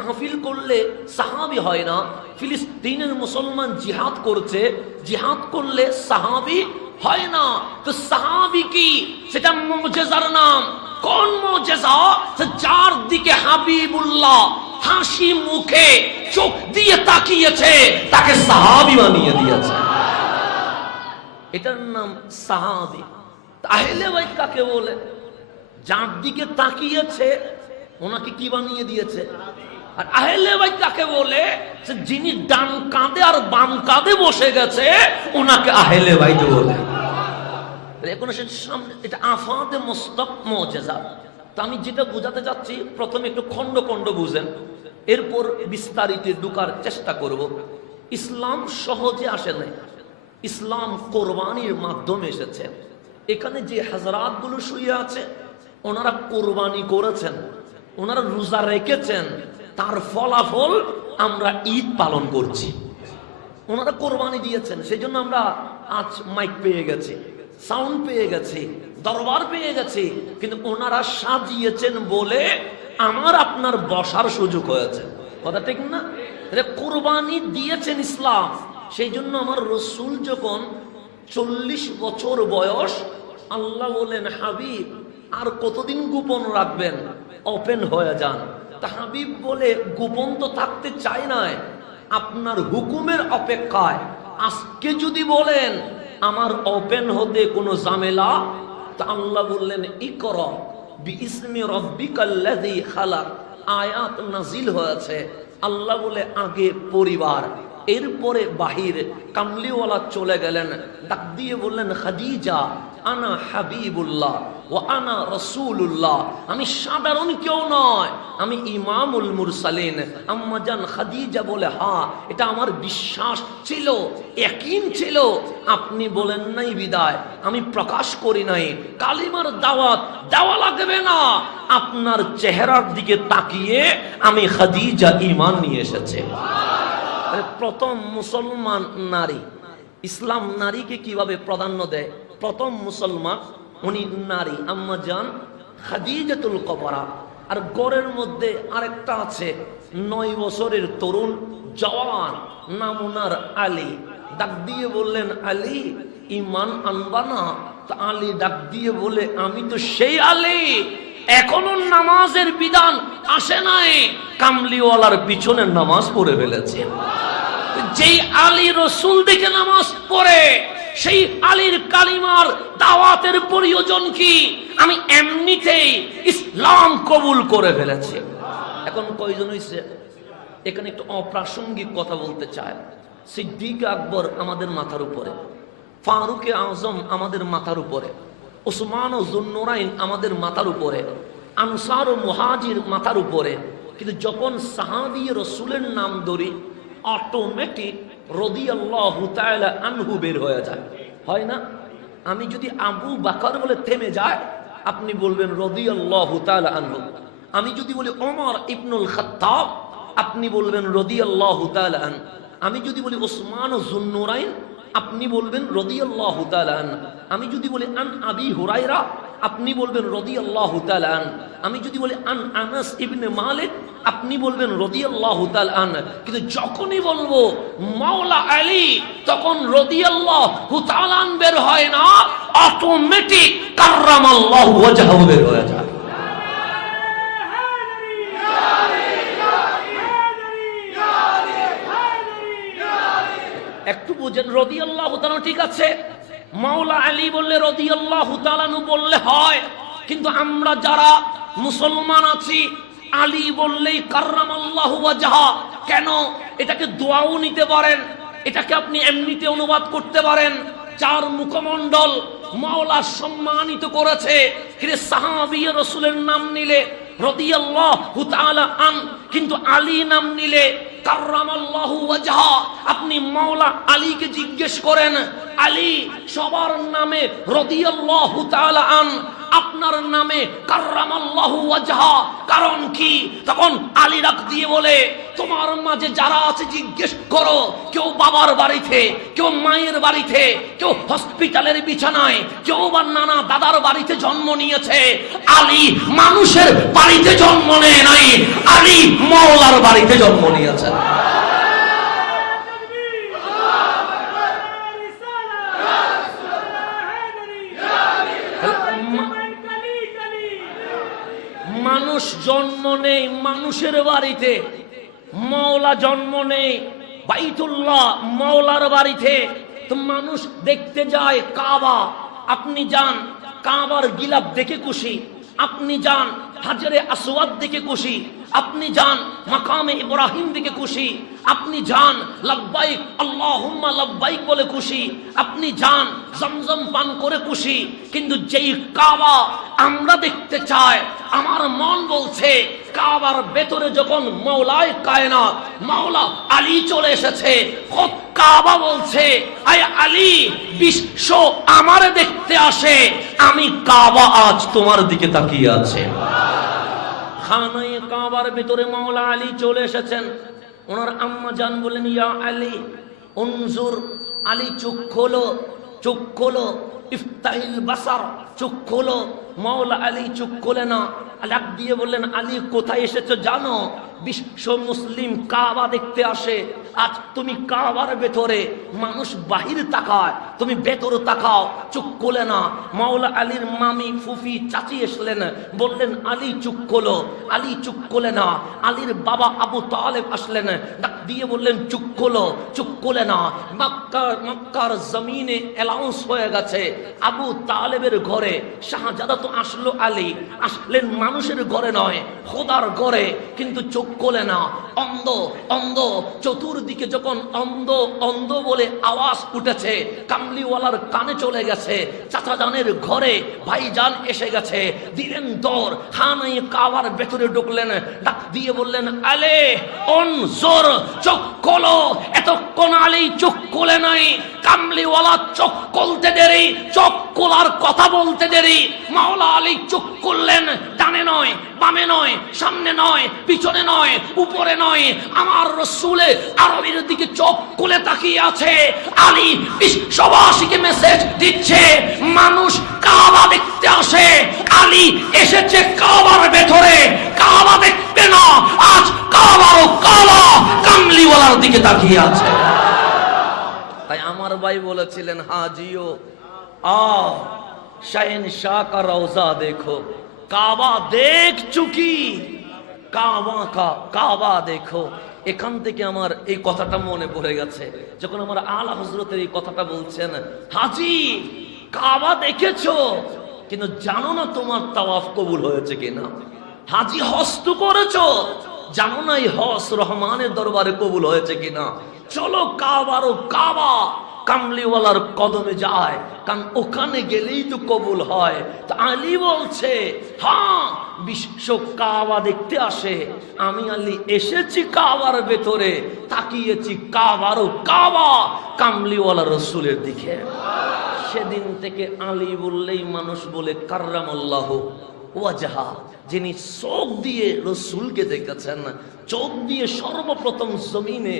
মাহফিল করলে সাহাবি হয় না। ফিলিস্তিনের মুসলমান জিহাদ করছে, জিহাদ করলে সাহাবি হয় না। তো সাহাবি কি? সেটা মুজেজার নাম। কোন মুজেজা? যার দিকে হাবিবুল্লাহ হাসি মুখে চোখ দিয়ে তাকিয়েছে, তাকে সাহাবি বানিয়ে দিয়েছে। এটার নাম সাহাবি। তাহলে ভাই কাকে বলে? যার দিকে তাকিয়েছে, ওনাকে কি বানিয়ে দিয়েছে? আর আহলে ভাই কাকে বলে? যিনি ডান কাঁধে আর বাম কাঁধে বসে গেছে ওনাকে আহলে ভাই বলে। আমি যেটা বোঝাতে যাচ্ছি প্রথমে একটু খণ্ড খণ্ড বুঝেন। এরপর বিস্তারিত ঢুকার চেষ্টা করব। ইসলাম সহজে আসে নাই। ইসলাম কোরবানির মাধ্যমে এসেছে। এখানে যে হাজারাতগুলো শুয়ে আছে, ওনারা কোরবানি করেছেন। ওনারা রোজা রেখেছেন। তার ফলাফল আমরা ঈদ পালন করছি। ওনারা কোরবানি দিয়েছেন সেই জন্য আমরা আজ মাইক পেয়ে গেছি সাউন্ড পেয়ে গেছি, দরবার পেয়ে গেছি, কিন্তু ওনারা সাজিয়েছেন বলে আমার আপনার বসার সুযোগ হয়েছে। কথা ঠিক না? কোরবানি দিয়েছেন ইসলাম সেই জন্য আমার রসুল যখন চল্লিশ বছর বয়স, আল্লাহ বলেন, হাবিব, আর কতদিন গোপন রাখবেন? ওপেন হয়ে যান। তা হাবিব বলে, গোপন তো থাকতে চায় নাই। আপনার হুকুমের অপেক্ষায়। আজকে যদি বলেন, আমার ওপেন হতে কোনো ঝামেলা? তা আল্লাহ বললেন ই কর বিইসমি রব্বিকাল্লাযী আয়াত নাজিল হয়েছে। আল্লাহ বলে, আগে পরিবার। এরপরে বাহির কামলিওয়ালা চলে গেলেন। ডাক দিয়ে বললেন, খাদিজা, আনা হাবিবুল্লাহ। ও আনা রসুল্লাহ আমি সাধারণ কেউ নয় আমি ইমামুল মুরসালিন আম্মাজান খাদিজা বলে, হা, এটা আমার বিশ্বাস ছিল একই ছিল, আপনি বলেন নাই বিদায়, আমি প্রকাশ করি নাই, কালিমার দাওয়াত দেওয়া লাগবে না, আপনার চেহারার দিকে তাকিয়ে আমি খাদিজা ইমান নিয়ে এসেছে। প্রথম মুসলমান নারী, ইসলাম নারীকে কীভাবে প্রাধান্য দেয়? প্রথম মুসলমান উনি নারী, আম্মা যান খাদিজাতুল কবরা। আর গড়ের মধ্যে আরেকটা আছে, নয় বছরের তরুণ জওয়ান, নাম ওনার আলী। ডাক দিয়ে বললেন, আলী ইমান আনবা না? তা আলী ডাক দিয়ে বলে, আমি তো সেই আলী। এখনও নামাজের বিধান আসে নাই। কামলিওয়ালার পিছনে নামাজ পড়ে ফেলেছে। যেই আলী রসুল দেখে নামাজ পড়ে সেই আলীর কালিমার দাওয়াতের প্রয়োজন কি? আমি এমনিতেই ইসলাম কবুল করে ফেলেছি। এখন কয়জন হয়েছে এখানে একটু অপ্রাসঙ্গিক কথা বলতে চায়। সিদ্দিক আকবর আমাদের মাথার উপরে, ফারুকে আজম আমাদের মাথার উপরে, ওসমান ও জুন্নুরাইন আমাদের মাথার উপরে, আনসার ও মুহাজির মাথার উপরে। কিন্তু যখন সাহাবি রসুলের নাম ধরি অটোমেটিক আনহু বের হয়ে যায়। হয় না? আমি যদি আবু বাকর বলে থেমে যায় আপনি বলবেন রদি আল্লাহ আনহু। আমি যদি বলি ওমর ইবনুল খত্তাব, আপনি বলবেন রদি আল্লাহ আন আমি যদি বলি ওসমান জুন্নুরাইন, আপনি বলবেন রদি আল্লাহ আমি যদি বলি আন আবি হুরাইরা আপনি বলবেন রদি আল্লাহ আন আমি যদি বলি আন আনাস ইবনে মালিক আপনি বলবেন রদি আল্লাহ আন কিন্তু যখনই বলব, মাওলা আলী, তখন রদি আল্লাহ হুতালান বের হয় না অটোমেটিক কার্রাম আল্লাহ বের হয়ে যায়। একটু বুঝেন রদি আল্লাহ ঠিক আছে? মাওলা আলী বললে রদি আল্লাহ বললে হয়। কিন্তু আমরা যারা মুসলমান আছি আলী বললেই কার্রাম আল্লাহ যাহা কেন? এটাকে দোয়াও নিতে পারেন, এটাকে আপনি এমনিতে অনুবাদ করতে পারেন। যার মুখমণ্ডল মাওলা সম্মানিত করেছে রসুলের নাম নিলে আন, কিন্তু আলী নাম নিলে আপনি মাওলা আলীকে জিজ্ঞেস করেন, আলী সবার নামে রদিয়াল্লাহু আন আপনার নামে কারণ কি? তখন আলী ডাক দিয়ে বলে, তোমার মাঝে যারা আছে, জিজ্ঞেস করো, কেউ বাবার বাড়িতে, কেউ মায়ের বাড়িতে, কেউ হসপিটালের বিছানায়, কেউ বা নানা দাদার বাড়িতে জন্ম নিয়েছে। আলী মানুষের বাড়িতে জন্ম নেয় নাই, আলী মৌলার বাড়িতে জন্ম নিয়েছেন মানুষ জন্ম নেই মানুষের বাড়িতে। মৌলা জন্ম নেই, বাইতুল্লাহ মৌলার বাড়িতে। তো মানুষ দেখতে যায় কাবা। আপনি যান, কাবার গিলাপ দেখে খুশি। আপনি যান, হাজারে আসওয়াদ দেখে খুশি। আপনি যান, মাকামে ইব্রাহিম দিকে খুশি। আপনি যান, লব্বাইক, আল্লাহুম্মা লব্বাইক বলে খুশি। আপনি যান জমজম পান করে খুশি। কিন্তু যেই কাবা আমরা দেখতে চাই, আমার মন বলছে, কাবার ভেতরে যখন মৌলায় কায়নাত মাওলা আলী চলে এসেছে কাবা বলছে, আয় আলী, বিশ্ব আমারে দেখতে আসে, আমি কাবা আজ তোমার দিকে তাকিয়ে আছে। খানায় কাবার ভেতরে মাওলা আলী চলে এসেছেন। ওনার আম্মা জান বলেন, ইয়া আলী উনজুর আলী চোখ খোলো। চোখ খোলো ইফতাহিল বাসার চোখ খোলো মাওলা আলী চোখ খোলে না ডাক দিয়ে বললেন, আলী, কোথায় এসেছ জানো? বিশ্ব মুসলিম কাবা দেখতে আসে আজ তুমি কাবার ভেতরে মানুষ বাহির তাকায়, তুমি ভেতর তাকাও, চুপ কোলে না। মাওলা আলীর মামি ফুফি চাচি এসলেন, বললেন, আলী, চুপ কোলো আলী, চুপ কোলে না। আলীর বাবা আবু তালেব আসলেন, ডাক দিয়ে বললেন, চুপ কোলো চুপ কোলে না। মক্কার মক্কার জমিনে অ্যালাউন্স হয়ে গেছে, আবু তালেবের ঘরে। শাহজাদা তো আসলো আলী, আসলেন মানুষের ঘরে নয়, খোদার ঘরে। কিন্তু চোখ কোলে না অন্ধ অন্ধ। চতুর্দিকে যখন অন্ধ অন্ধ বলে আওয়াজ উঠেছে, কামলিওয়ালার কানে চলে গেছে চাচা জানের ঘরে ভাইজান এসে গেছে। দিলেন দর, হানাই কাবার ভেতরে ঢুকলেন। ডাক দিয়ে বললেন, আলে, অন জোর, চোখ খোলো। এতক্ষণ আলী চোখ কোলে নাই। কামলিওয়ালা চোখ কলতে দেরি, চোখ খোলার কথা বলতে দেরি। মাওলা আলী চোখ করলেন, ডানে নয়, বামে নয়, সামনে নয়, পিছনে নয়, উপরে নয়। আমার রসুলে আরবির দিকে চোখ খুলে তাকিয়ে আছে। আলী বিশ্ববাসীকে মেসেজ দিচ্ছে, মানুষ কাবা দেখতে আসে। আলী এসেছে কাবার ভেতরে। কাবা দেখবে না, আজ কাবারও কাবা কামলিওয়ালার দিকে তাকিয়ে আছে। তাই আমার ভাই বলেছিলেন, হাজিও আ শাহিন শাহ কা রওজা দেখো। কাবা দেখ চুকি। কাবা কাবা দেখো। এখান থেকে আমার এই কথাটা মনে পড়ে গেছে। যখন আমার আলা হজরতের এই কথাটা বলছেন, হাজি, কাবা দেখেছ? কিন্তু জানো না তোমার তাওয়াফ কবুল হয়েছে কিনা? হাজি, হস্ত করেছ? জানো না এই হস রহমানের দরবারে কবুল হয়েছে কিনা? চলো কাবারও কাবা। কামলিওয়ালার কদমে যায়। কারণ ওখানে গেলেই তো কবুল হয়। তা আলী বলছে হ্যাঁ বিশ্ব কাবা দেখতে আসে। আমি আলী এসেছি কাবার ভেতরে, তাকিয়েছি কাবারও কাবা কামলিওয়ালা রসুলের দিকে। সেদিন থেকে আলী বললেই মানুষ বলে কার্রামাল্লাহ ওয়াজাহা। যিনি চোখ দিয়ে রসুলকে দেখেছেন, চোখ দিয়ে সর্বপ্রথম জমিনে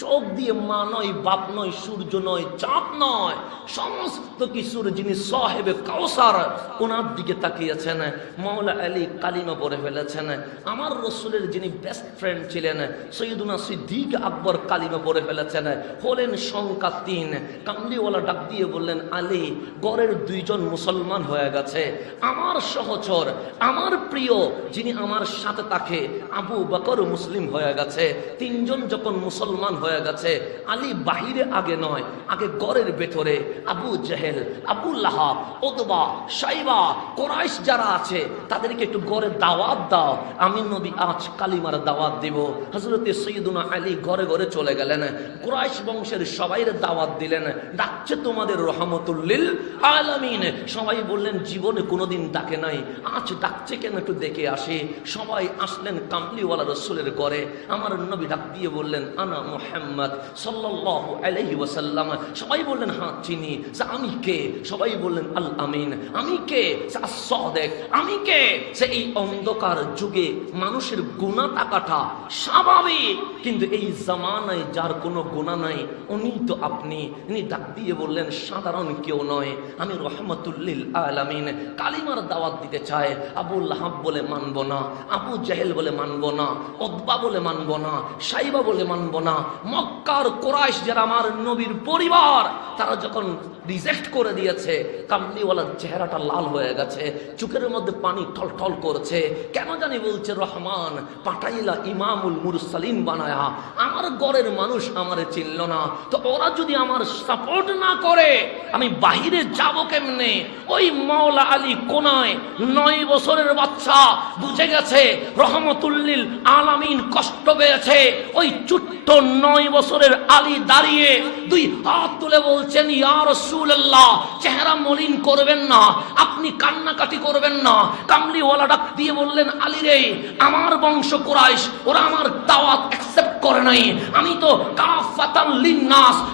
চোখ দিয়ে মা নয়, বাপ নয়, সূর্য নয়, চাঁদ নয়, সমস্ত কিছুর যিনি সাহেবে কাউসার ওনার দিকে তাকিয়েছেন। মৌলা আলী কালিমা পরে ফেলেছেন। আমার রসুলের যিনি বেস্ট ফ্রেন্ড ছিলেন, সৈয়দুনা সিদ্দিক আকবর কালিমা পরে ফেলেছেন। হলেন শঙ্কা তিন কামলিওয়ালা ডাক দিয়ে বললেন, আলী গড়ের দুইজন মুসলমান হয়ে গেছে। আমার সহচর, আমার প্রিয় যিনি আমার সাথে তাকে আবু বকর মুসলিম হয়ে গেছে। তিনজন যখন মুসলমান হয়ে গেছে। আলী বাহিরে আগে নয়, আগে গড়ের ভেতরে আবু জেহেল, আবু লাহাব ওদবা সাইবা কোরাইশ যারা আছে, তাদেরকে একটু গড়ে দাওয়াত দাও। আমি নবী আজ কালিমার দাওয়াত দিব। হজরতে সৈয়দুনা আলী ঘরে ঘরে চলে গেলেন। কোরাইশ বংশের সবাই দাওয়াত দিলেন। ডাকছে তোমাদের রহমতুল্লিল আলামিন। সবাই বললেন, জীবনে কোনোদিন ডাকে নাই। আজ ডাকছে কেন একটু দেখে আসে। সবাই আসলেন কামলিওয়ালা রসুলের ঘরে। আমার নবী ডাক দিয়ে বললেন, আনা মোহাম্মদ সাল্লাল্লাহু আলাইহি ওয়াসাল্লাম, সবাই বললেন হ্যাঁ চিনি আমি কে? সবাই বললেন, আল আমিন। আমি কে? সে আস-সাদেক। আমি কে? সে এই অন্ধকার যুগে মানুষের গুনাহ থাকাটা স্বাভাবিক। কিন্তু এই জামানায় যার কোনো গুনাহ নাই, উনি তো আপনি ইনি ডাক দিয়ে বললেন, সাধারণ কেউ নয়। আমি রহমতুল্লিল আলামিন। কালিমার দাওয়াত দিতে চায় আবু লাহাব বলে মানব না, আবু জাহেল বলে মানব না ওদবা বলে মানব না, সাইবা বলে মানব না মক্কার কোরাইশ যারা আমার নবীর পরিবার, তারা যখন রিজেক্ট করে দিয়েছে, কামলিওয়ালার চেহারাটা লাল হয়ে গেছে, চোখের মধ্যে পানি টলটল করছে, কেন জানি বলছে, রহমান, পাঠাইলা ইমামুল মুরসালিন বানায়া, আমার গড়ের মানুষ আমারে চিনল না। তো ওরা যদি আমার সাপোর্ট না করে, আমি বাহিরে যাব কেমনে? ওই মাওলা আলী কোনায় নয় বছরের বাচ্চা বুঝে গেছে, রহমতুল্লিল আলামিন কষ্ট পেয়েছে, ওই চুট্ট নয় বছরের আলী দাঁড়িয়ে দুই হাত তুলে বলছেন, ইয়া রাসূলুল্লাহ, চেহারা মলিন করবেন না, আপনি কান্নাকাটি করবেন না। কামলিওয়ালা ডাক দিয়ে বললেন, আলী রে, আমার বংশ কুরাইশ, ওরা আমার দাওয়াত অ্যাকসেপ্ট করে নাই। আমি তো কাফাতান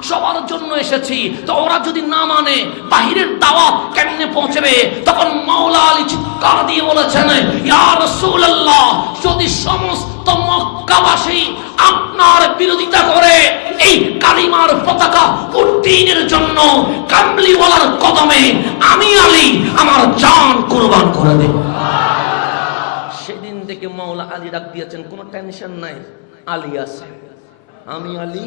সবার জন্য এসেছি। তো ওরা যদি না মানে বাহিরের দাওয়াত কেমনে পৌঁছবে? তখন মাওলা আলী চিৎকার দিয়ে বলেছেন, ইয়া রাসূলুল্লাহ, যদি সমস্ত মক্কাবাসী আপনার বিরোধিতা করে এই কালিমার পতাকা জন্য কামলিওয়ালার কদমে আমি আলী আমার জান কুরবান করে দেব। সেদিন থেকে মাওলা আলী ডাক দিয়েছেন, কোনো টেনশন নাই। আলী আছে। আমি আলী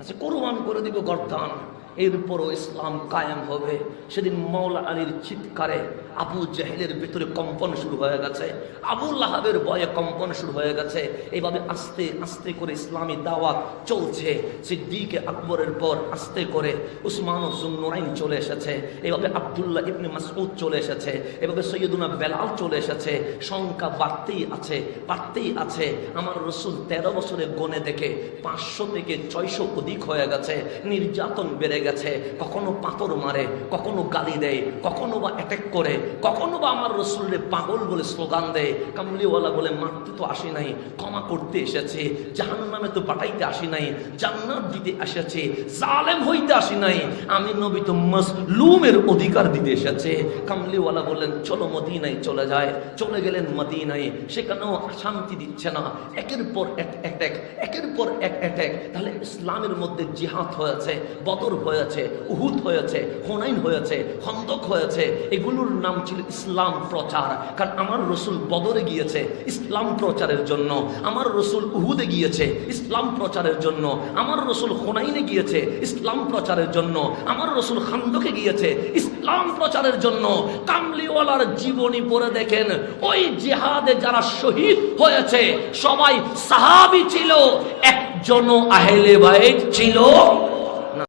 আছে কোরবান করে দিব গর্দান। এরপরও ইসলাম কায়েম হবে। সেদিন মৌলা আলীর চিৎকারে আবু জাহেলের ভিতরে কম্পন শুরু হয়ে গেছে। আবু লাহাবের ভয়ে কম্পন শুরু হয়ে গেছে। এইভাবে আস্তে আস্তে করে ইসলামী দাওয়াত চলছে। সিদ্দিকে আকবরের পর আস্তে করে উসমান জুন্নুরাইন চলে এসেছে। এভাবে আবদুল্লাহ ইবনে মাসউদ চলে এসেছে। এভাবে সৈয়দুনা বেলাল চলে এসেছে। সংখ্যা বাড়তেই আছে বাড়তেই আছে। আমার রসুল তেরো বছরে গনে দেখে পাঁচশো থেকে ছয়শো অধিক হয়ে গেছে। নির্যাতন বেড়ে গেছে। কখনো পাথর মারে, কখনো গালি দেয়, কখনো বা অ্যাটাক করে। কখনো বা আমার রসুলরে পাগল বলে স্লোগান দেয়, কামলিওয়ালা বলে, মারতে তো আসি নাই, ক্ষমা করতে এসেছে জাহান নামে তো পাঠাইতে আসি নাই, জান্নাত দিতে এসেছে, জালেম হইতে আসি নাই, আমি নবী তো মজলুমের অধিকার দিতে এসেছে। কামলিওয়ালা বললেন, চলো মদিনায় চলে যায় চলে গেলেন মদিনায়, সেখানেও শান্তি দিচ্ছে না। একের পর এক অ্যাটাক একের পর এক অ্যাটাক তাহলে ইসলামের মধ্যে জিহাদ হয়েছে, বদর হয়েছে, উহুদ হয়েছে, হোনাইন হয়েছে, খন্দক হয়েছে, এগুলোর নাম ছিল ইসলাম প্রচার। কারণ আমার রসুল বদরে গিয়েছে, ইসলাম প্রচারের জন্য। আমার রসুল উহুদে গিয়েছে, ইসলাম প্রচারের জন্য। আমার রসুল হোনাইনে গিয়েছে, ইসলাম প্রচারের জন্য। আমার রসুল খান্দকে গিয়েছে, ইসলাম প্রচারের জন্য। কামলিওয়ালার জীবনী পড়ে দেখেন, ওই জিহাদে যারা শহীদ হয়েছে, সবাই সাহাবি ছিল, একজনও আহেলে বাইত ছিল